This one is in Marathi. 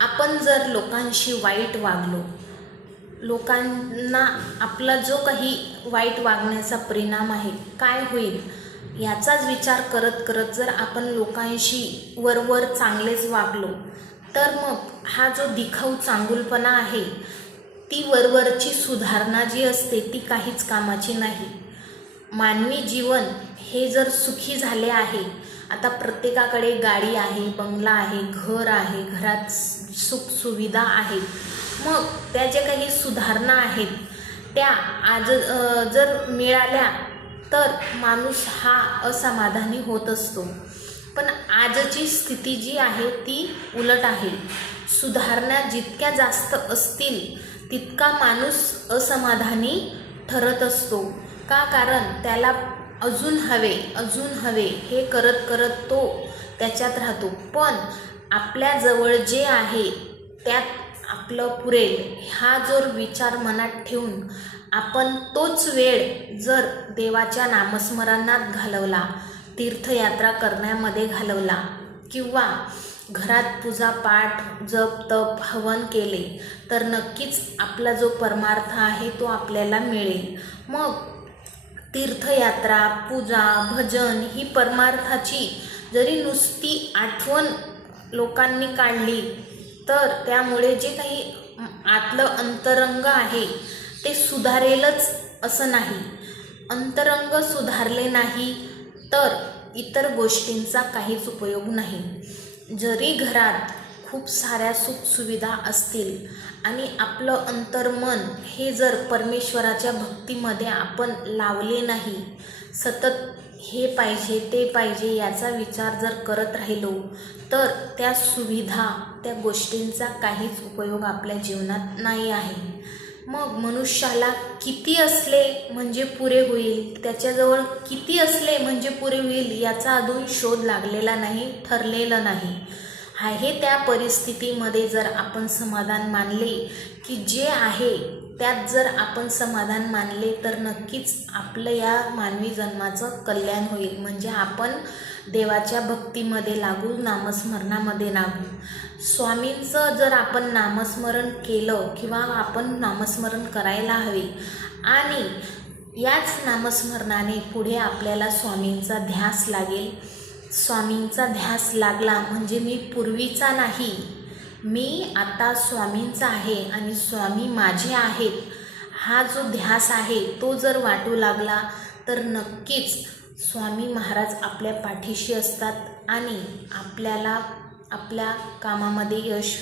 आपण जर लोकांशी वाईट वागलो, लोकांना आपला जो काही वाईट वागण्याचा परिणाम आहे काय होईल याचाच विचार करत करत जर आपण लोकांशी वरवर चांगलेच वागलो, तर मग हा जो दिखाऊ चांगुलपणा आहे, ती वरवरची सुधारणा जी असते ती काहीच कामाची नाही. मानवी जीवन हे जर सुखी झाले आहे, आता प्रत्येकाकडे गाडी आहे, बंगला आहे, घर आहे, घरात सुखसुविधा आहेत, मग त्या ज्या काही सुधारणा आहेत त्या आज जर मिळाल्या तर माणूस हा असमाधानी होत असतो. पण आजची स्थिती जी आहे ती उलट आहे. सुधारणा जितक्या जास्त असतील तितका माणूस असमाधानी ठरत असतो. का? कारण त्याला अजून हवे हे करत करत तो त्याच्यात राहतो. पण आपल्याजवळ जे आहे त्यात आपलं पुरेल हा जर विचार मनात ठेवून आपण तोच वेळ जर देवाच्या नामस्मरणात घालवला, तीर्थयात्रा करण्यामध्ये घालवला, किंवा घरात पूजापाठ जप तप हवन केले, तर नक्कीच आपला जो परमार्थ आहे तो आपल्याला मिळेल. मग तीर्थयात्रा, पूजा, भजन ही परमार्थाची जरी नुसती आठवण लोकांनी काढली तर त्यामुळे जे काही आतलं अंतरंग आहे ते सुधारेलच असं नाही. अंतरंग सुधारले नाही तर इतर गोष्टींचा काहीच उपयोग नाही. जरी घरात खूप साऱ्या सुखसुविधा असतील आणि आपलं अंतर्मन हे जर परमेश्वराच्या भक्तीमध्ये आपण लावले नाही, सतत हे पाहिजे ते पाहिजे याचा विचार जर करत राहिलो, तर त्या सुविधा त्या गोष्टींचा काहीच उपयोग आपल्या जीवनात नाही आहे. मग मनुष्याला किती असले म्हणजे पुरे होईल, त्याच्याजवळ किती असले म्हणजे पुरे होईल याचा अजून शोध लागलेला नाही, ठरलेलं नाही आहे. त्या परिस्थितीमध्ये जर आपण समाधान मानले, की जे आहे त्यात जर आपण समाधान मानले, तर नक्कीच आपलं या मानवी जन्माचं कल्याण होईल. म्हणजे आपण देवाच्या भक्तीमध्ये लागू, नामस्मरणामध्ये लागू. स्वामींचं जर आपण नामस्मरण केलं किंवा आपण नामस्मरण करायला हवे, आणि याच नामस्मरणाने पुढे आपल्याला स्वामींचा ध्यास लागेल. स्वामींचा ध्यास लागला म्हणजे मी पूर्वीचा नाही, मी आता स्वामींचा आहे आणि स्वामी माझे आहेत, हा जो ध्यास आहे तो जर वाटू लागला तर नक्कीच स्वामी महाराज आपल्या पाठीशी असतात आणि आपल्याला आपल्या कामामध्ये यश